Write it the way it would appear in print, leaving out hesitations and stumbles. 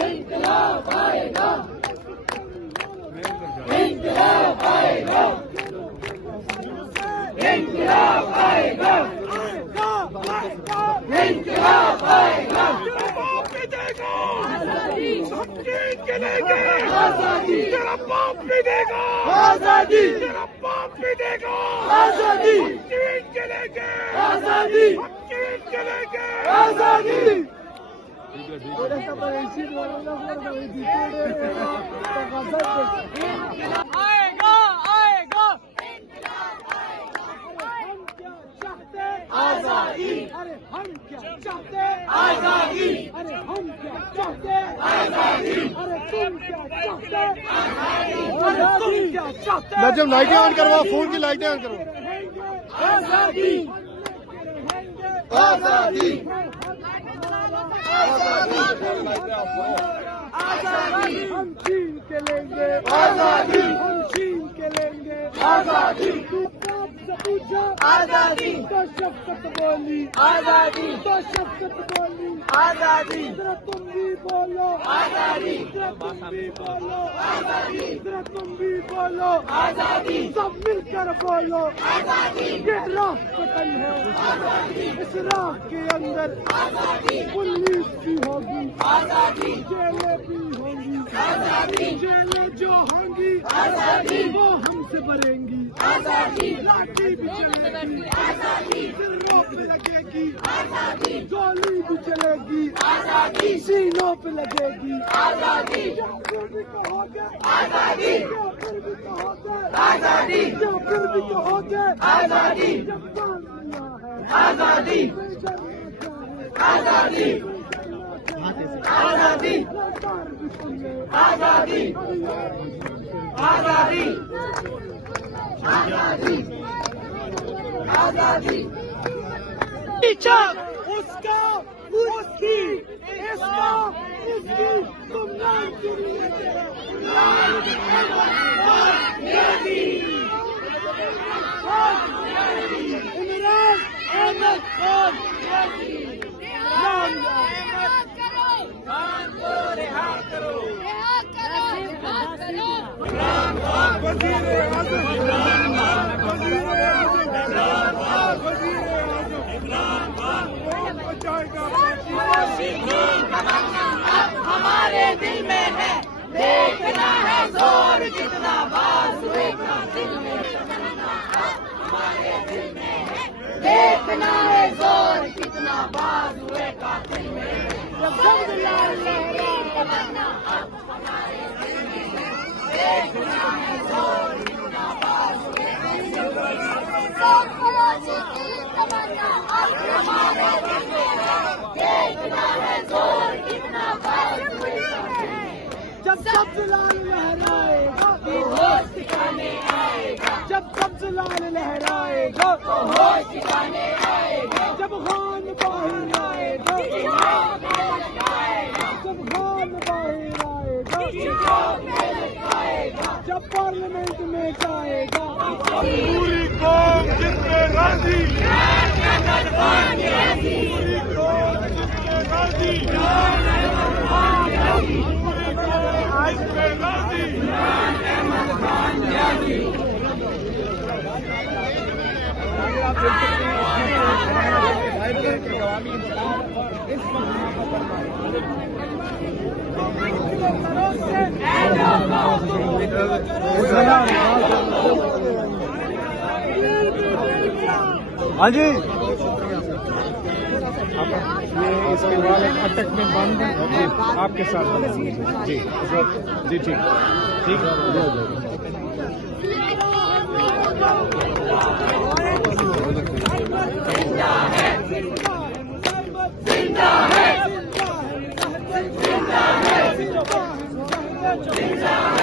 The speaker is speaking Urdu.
انقلاب آئے گا، انقلاب آئے گا، انقلاب آئے گا، انقلاب آئے گا، آزادی تیرا باپ بھی دے گا، آزادی تیرا باپ بھی دے گا، آزادی چلے گے، آزادی چلے گے، آزادی آئے گا، آئے گا، آزادی، ارے ہم کیا چاہتے، آزادی، ارے ہم کیا چاہتے، آزادی، ارے تم کیا چاہتے، ارے تم کیا چاہتے، نجم لائٹیں آن کروا، فون کی لائٹیں آن کروا، آزادی، آزادی، آزادی، ہم چھین کے لیں گے، آزادی، ہم چھین کے لیں گے، آزادی، آزادی، تو شفقت بولی، آزادی، تو شفقت بولی، آزادی، ذرا تم بھی بولو، آزادی، ذرا تم بھی بولو، آزادی، ذرا تم بھی بولو، آزادی، سب مل کر بولو، آزادی، یہ راہ وطن ہے، آزادی، اس راہ کے اندر آزادی، پولیس بھی ہوگی، آزادی، جیلیں بھی ہوں گی، آزادی، جیلیں جو ہوں گی، آزادی، وہ ہم سے بھریں گی، آزادی، لاٹھی بھی چلے گی، آزادی، پھر روپ لگے گی، آزادی، گولی بھی چلے گی، آزادی، سینوں پہ لگے گی، آزادی، جو پھر بھی کہو گے، آزادی، جو پھر بھی کہو گے، آزادی، جو پھر بھی کہو گے، آزادی، جب کام ملا ہے، آزادی، آزادی، آزادی، آزادی، آزادی، آزادی، آزادی، اس کا، اس کی، اس کا، اس کی، تم نام کیوں نہیں لیتے؟ عمران احمد خان ہمارے دل میں ہے، دیکھنا ہے زور کتنا بازوئے کا دل میں، ہمارے دل میں ہے، دیکھنا ہے زور کتنا بازوئے کا دل میں، جب سب لال لہرائے تمنا اب ہمارے دل میں ہے، دیکھنا ہے زور کتنا بازوئے کا دل میں، سب خلاصی کی تمنا اب ہمارے دل میں ہے، دیکھنا ہے زور کتنا بازوئے کا دل میں، جب سب لال لہرائے گا تو ہوش ٹھکانے آئے گا، جب سب لال لہرائے گا تو ہوش ٹھکانے آئے گا، جب خان باہر آئے گا، جب خان باہر آئے گا، جب پارلیمنٹ میں جائے گا، پوری قوم جس پہ راضی، پوری قوم جس پہ راضی، ہاں جی، یہ اس کے بعد اٹک میں بند جی آپ کے ساتھ جی جی ٹھیک ٹھیک زندہ ہے